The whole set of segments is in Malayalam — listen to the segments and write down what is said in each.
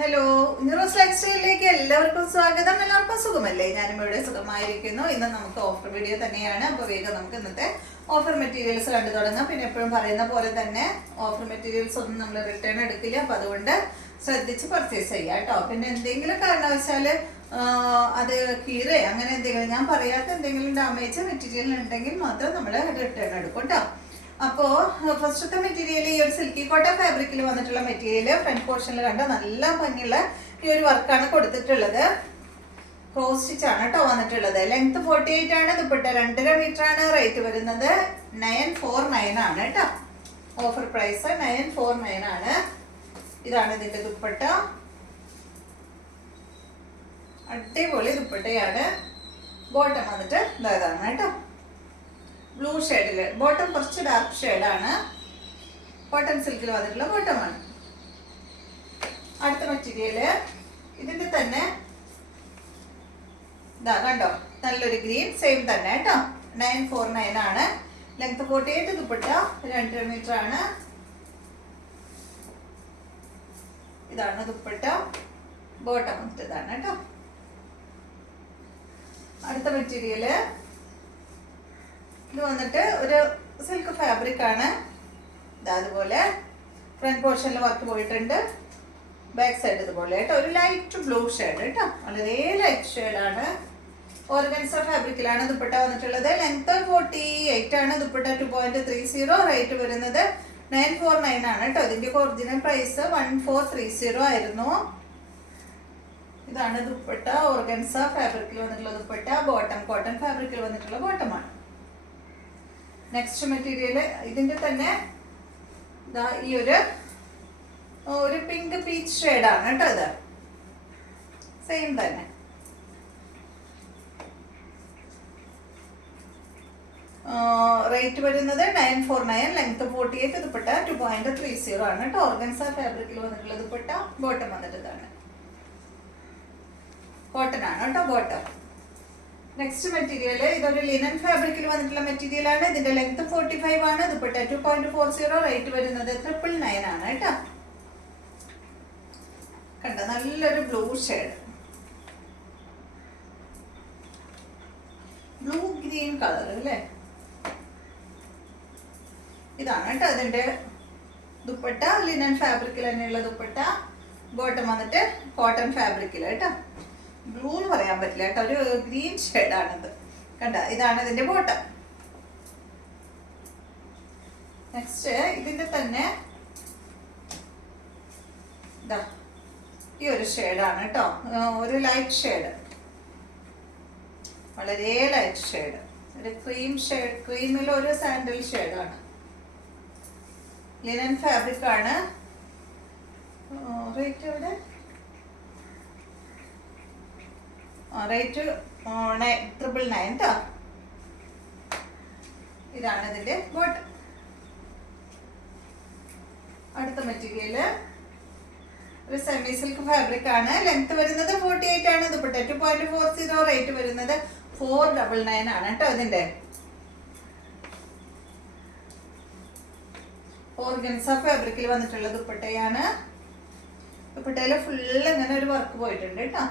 ഹലോ, ന്യൂറോസ് ലൈഫ് സ്റ്റൈലിലേക്ക് എല്ലാവർക്കും സ്വാഗതം. എല്ലാവർക്കും സുഖമല്ലേ? ഞാനും ഇവിടെ സുഖമായിരിക്കുന്നു. ഇന്ന് നമുക്ക് ഓഫർ വീഡിയോ തന്നെയാണ്. അപ്പോൾ വേഗം നമുക്ക് ഇന്നത്തെ ഓഫർ മെറ്റീരിയൽസ് കണ്ടു തുടങ്ങാം. പിന്നെ എപ്പോഴും പറയുന്ന പോലെ തന്നെ ഓഫർ മെറ്റീരിയൽസ് ഒന്നും നമ്മൾ റിട്ടേൺ എടുക്കില്ല. അപ്പോൾ അതുകൊണ്ട് ശ്രദ്ധിച്ച് പർച്ചേസ് ചെയ്യാം കേട്ടോ. പിന്നെ എന്തെങ്കിലും കാരണവശാൽ അത് കീറ അങ്ങനെ എന്തെങ്കിലും ഞാൻ പറയാത്ത എന്തെങ്കിലും ഡാമേജ് മെറ്റീരിയൽ ഉണ്ടെങ്കിൽ മാത്രം നമ്മൾ റിട്ടേൺ എടുക്കും കേട്ടോ. അപ്പോൾ ഫസ്റ്റത്തെ മെറ്റീരിയൽ ഈ ഒരു സിൽക്കി കോട്ടൺ ഫാബ്രിക്കിൽ വന്നിട്ടുള്ള മെറ്റീരിയൽ ഫ്രണ്ട് പോർഷനിൽ കണ്ട നല്ല ഭംഗിയുള്ള ഈ ഒരു വർക്കാണ് കൊടുത്തിട്ടുള്ളത്. ക്രോസ് സ്റ്റിച്ച് ആണ് കേട്ടോ വന്നിട്ടുള്ളത്. ലെങ്ത് 48 ആണ്. ദുപ്പട്ട 2.5 മീറ്റർ ആണ്. റേറ്റ് വരുന്നത് 949 ആണ് കേട്ടോ. ഓഫർ പ്രൈസ് 949 ആണ്. ഇതാണ് ഇതിന്റെ ദുപ്പട്ട. അടിപൊളി ദുപ്പട്ടയാണ്. ബോട്ടം വന്നിട്ട് ഇതാണ് കേട്ടോ. ബ്ലൂ ഷെയ്ഡില് ബോട്ടം കുറച്ച് ഡാർക്ക് ഷെയ്ഡാണ്. കോട്ടൺ സിൽക്കിൽ വന്നിട്ടുള്ള ബോട്ടമാണ്. അടുത്ത മെറ്റീരിയല് ഇതിന്റെ തന്നെ ഇതാ കണ്ടോ, നല്ലൊരു ഗ്രീൻ സെയിം തന്നെ കേട്ടോ. 949 ആണ്. ലെങ്ത് 48. ദുപ്പട്ട 2 മീറ്റർ ആണ്. ഇതാണ് ദുപ്പട്ട. ബോട്ടം ഇതാണ് കേട്ടോ. അടുത്ത മെറ്റീരിയല് ഇത് വന്നിട്ട് ഒരു സിൽക്ക് ഫാബ്രിക് ആണ്. അതുപോലെ ഫ്രണ്ട് പോർഷനിൽ വർക്ക് പോയിട്ടുണ്ട്. ബാക്ക് സൈഡ് ഇതുപോലെ കേട്ടോ. ഒരു ലൈറ്റ് ബ്ലൂ ഷെയ്ഡ് കേട്ടോ. വളരെ ലൈറ്റ് ഷെയ്ഡാണ്. ഓർഗൻസ ഫാബ്രിക്കിലാണ് ദുപ്പട്ട വന്നിട്ടുള്ളത്. ലെങ്ത് 48 ആണ്. ദുപ്പട്ട 2.30. റേറ്റ് വരുന്നത് 949 ആണ് കേട്ടോ. ഇതിന്റെ ഒറിജിനൽ പ്രൈസ് 1430 ആയിരുന്നു. ഇതാണ് ദുപ്പട്ട. ഓർഗൻസ ഫാബ്രിക്കിൽ വന്നിട്ടുള്ള ദുപ്പട്ട. ബോട്ടം കോട്ടൺ ഫാബ്രിക്കിൽ വന്നിട്ടുള്ള ബോട്ടമാണ്. നെക്സ്റ്റ് മെറ്റീരിയൽ ഇതിന്റെ തന്നെ ഈ ഒരു പിങ്ക് പീച്ച് ഷെയ്ഡാണ് കേട്ടോ. ഇത് സെയിം തന്നെ. റേറ്റ് വരുന്നത് 949. ലെങ്ത് 48. ദുപ്പട്ട 2.30 ആണ് കേട്ടോ. ഓർഗൻസ ഫാബ്രിക്കിൽ വന്നിട്ടുള്ള ദുപ്പട്ട. ബോട്ടം വന്നിട്ട് ഇതാണ്. കോട്ടൺ ആണ് കേട്ടോ ബോട്ടം. നെക്സ്റ്റ് മെറ്റീരിയൽ ഇതൊരു ലിനൻ ഫാബ്രിക്കിൽ വന്നിട്ടുള്ള മെറ്റീരിയൽ ആണ്. ഇതിന്റെ ലെങ്ത് 45 ആണ്. ദുപ്പട്ട 2.40. റേറ്റ് വരുന്നത് 999 ആണ് കേട്ടോ. കണ്ട നല്ലൊരു blue shade, blue green colour അല്ലേ. ഇതാണ് കേട്ടോ ഇതിന്റെ ദുപ്പട്ട. ലിനൻ ഫാബ്രിക്കിൽ തന്നെയുള്ള ദുപ്പട്ട. ബോട്ടം വന്നിട്ട് കോട്ടൺ ഫാബ്രിക്കിൽ കേട്ടോ. ബ്ലൂ എന്ന് പറയാൻ പറ്റില്ല കേട്ടോ. ഒരു ഗ്രീൻ ഷെയ്ഡാണിത്. കണ്ട ഇതാണ് ഇതിന്റെ ബോട്ടം. നെക്സ്റ്റ് ഇതിന്റെ തന്നെ ഈ ഒരു ഷെയ്ഡാണ് കേട്ടോ. ഒരു ലൈറ്റ് ഷെയ്ഡ്, വളരെ ലൈറ്റ് ഷെയ്ഡ്. ഒരു ക്രീം ഷെയ്ഡ്, ക്രീമിൽ ഒരു സാൻഡൽ ഷെയ്ഡാണ്. ലിനൻ ഫാബ്രിക് ആണ്. റേറ്റ് എവിടെ? റേറ്റ് 999 കേട്ടോ. ഇതാണ് ഇതിന്റെ ബോട്ടം. അടുത്ത മെറ്റീരിയല് ഒരു സെമി സിൽക്ക് ഫാബ്രിക് ആണ്. ലെങ്ത് വരുന്നത് 48 ആണ്. ദുപ്പട്ട 2.40. റേറ്റ് വരുന്നത് 499 ആണ് കേട്ടോ. ഇതിന്റെ ഓർഗൻസ ഫാബ്രിക്കിൽ വന്നിട്ടുള്ള ദുപ്പട്ടയാണ്. ദുപ്പട്ടയില് ഫുള്ള് ഇങ്ങനെ ഒരു വർക്ക് പോയിട്ടുണ്ട് കേട്ടോ.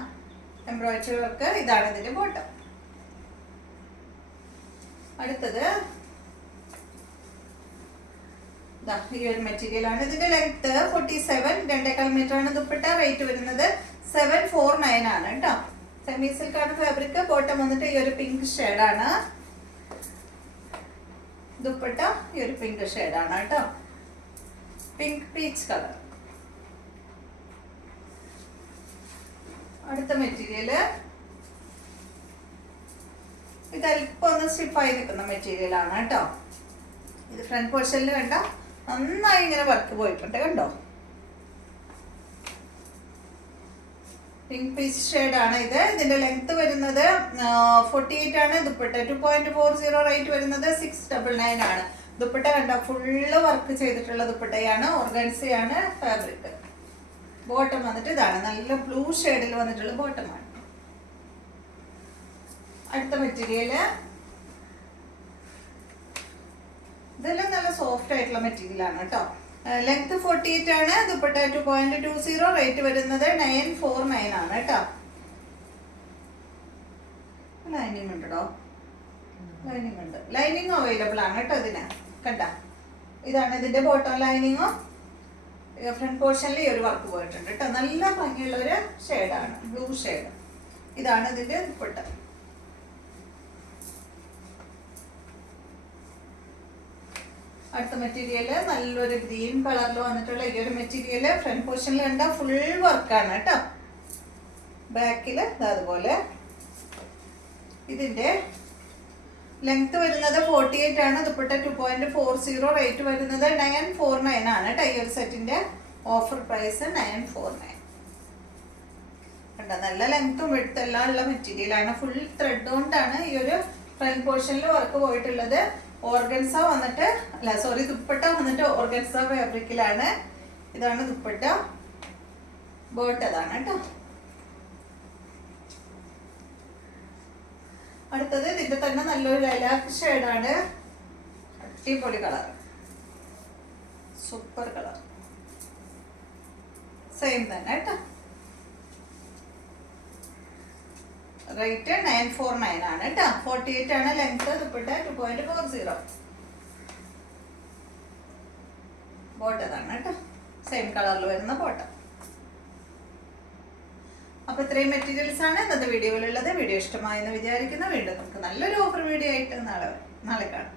Embroidery work. ഇതാണ് ഇതിന്റെ ബോട്ടം. അടുത്തത് ഈ ഒരു മെറ്റീരിയൽ ആണ്. ഇതിന്റെ ലെങ്ത് 47. 2.25 മീറ്റർ ആണ്. ദുപ്പട്ട റേറ്റ് വരുന്നത് 749 ആണ് കേട്ടോ. സെമി സിൽക്ക് ആണ് ഫാബ്രിക്. ബോട്ടം വന്നിട്ട് ഈ ഒരു പിങ്ക് ഷെയ്ഡാണ്. ദുപ്പട്ട ഈ ഒരു പിങ്ക് ഷെയ്ഡാണ് കേട്ടോ. Pink peach colour. അടുത്ത മെറ്റീരിയല് ഇത് അല്പം ഒന്ന് സ്റ്റിഫായി നിൽക്കുന്ന മെറ്റീരിയൽ ആണ് കേട്ടോ. ഇത് ഫ്രണ്ട് പോർഷനിൽ കണ്ട നന്നായി ഇങ്ങനെ വർക്ക് പോയിട്ടുണ്ട് കണ്ടോ. പിങ്ക് പീച്ച് ഷെയ്ഡ് ആണ് ഇത്. ഇതിന്റെ ലെങ്ത് വരുന്നത് 48 ആണ്. ദുപ്പട്ട 2.40. റേറ്റ് വരുന്നത് 699 ആണ്. ദുപ്പട്ട കണ്ട ഫുള്ള് വർക്ക് ചെയ്തിട്ടുള്ള ദുപ്പട്ടയാണ്. ഓർഗൻസയാണ് ഫാബ്രിക്. ബോട്ടം വന്നിട്ട് ഇതാണ്. നല്ല ബ്ലൂ ഷെയ്ഡിൽ വന്നിട്ടുള്ള ബോട്ടമാണ്. അടുത്ത മെറ്റീരിയല് ഇതെല്ലാം നല്ല സോഫ്റ്റ് ആയിട്ടുള്ള മെറ്റീരിയൽ ആണ് കേട്ടോ. ലെങ്ത് 48 ആണ്. ദുപ്പട്ട 2.20, റേറ്റ് വരുന്നത് 949 ആണ് കേട്ടോ. ലൈനിങ് ഉണ്ടോ? ലൈനിങ് ഉണ്ട്. ലൈനിങ് അവൈലബിൾ ആണ് കേട്ടോ ഇതിന്. കണ്ട, ഇതാണ് ഇതിന്റെ ബോട്ടം ലൈനിങ്ങും. ഫ്രണ്ട് പോർഷനിൽ ഈ ഒരു വർക്ക് പോയിട്ടുണ്ട് കേട്ടോ. നല്ല ഭംഗിയുള്ള ഒരു ഷെയ്ഡാണ്, ബ്ലൂ ഷെയ്ഡ്. ഇതാണ് ഇതിന്റെ ദുപ്പട്ട. അടുത്ത മെറ്റീരിയൽ നല്ലൊരു ഗ്രീൻ കളറിൽ വന്നിട്ടുള്ള ഈ ഒരു മെറ്റീരിയൽ ഫ്രണ്ട് പോർഷനിൽ കണ്ട ഫുൾ വർക്കാണ് കേട്ടോ. ബാക്കിൽ അതുപോലെ. ഇതിന്റെ ലെങ്ത് വരുന്നത് 48 ആണ്. ദുപ്പട്ട 2.40, റേറ്റ് വരുന്നത് 949 ആണ് കേട്ടോ. ഈ ഒരു സെറ്റിന്റെ ഓഫർ പ്രൈസ് 949. കണ്ടോ, നല്ല ലെങ്ത്തും വിഡ്ത്തും എല്ലാം ഉള്ള മെറ്റീരിയൽ ആണ്. ഫുൾ ത്രെഡ് കൊണ്ടാണ് ഈ ഒരു ഫ്രണ്ട് പോർഷനിൽ വർക്ക് പോയിട്ടുള്ളത്. ഓർഗൻസ വന്നിട്ട് ദുപ്പട്ട വന്നിട്ട് ഓർഗൻസ ഫാബ്രിക്കിലാണ്. ഇതാണ് ദുപ്പട്ട. ബോട്ട് അതാണ് കേട്ടോ. അടുത്തത് ഇതിന്റെ തന്നെ നല്ലൊരു ലൈലാക്ക് ഷെയ്ഡാണ്. അടിപൊളി കളർ, സൂപ്പർ കളർ. സെയിം തന്നെ കേട്ടോ. റേറ്റ് 949 ആണ് കേട്ടോ. 48 ആണ് ലെങ്ത്. ദുപ്പട്ട 2.40. ബോട്ട് അതാണ് കേട്ടോ. സെയിം കളറിൽ വരുന്ന ബോട്ട. അപ്പൊ ഇത്രയും മെറ്റീരിയൽസ് ആണ് ഇന്നത്തെ വീഡിയോയിലുള്ളത്. വീഡിയോ ഇഷ്ടമായെന്ന് വിചാരിക്കുന്നു. വീണ്ടും നമുക്ക് നല്ലൊരു ഓഫർ വീഡിയോ ആയിട്ട് നാളെ കാണാം.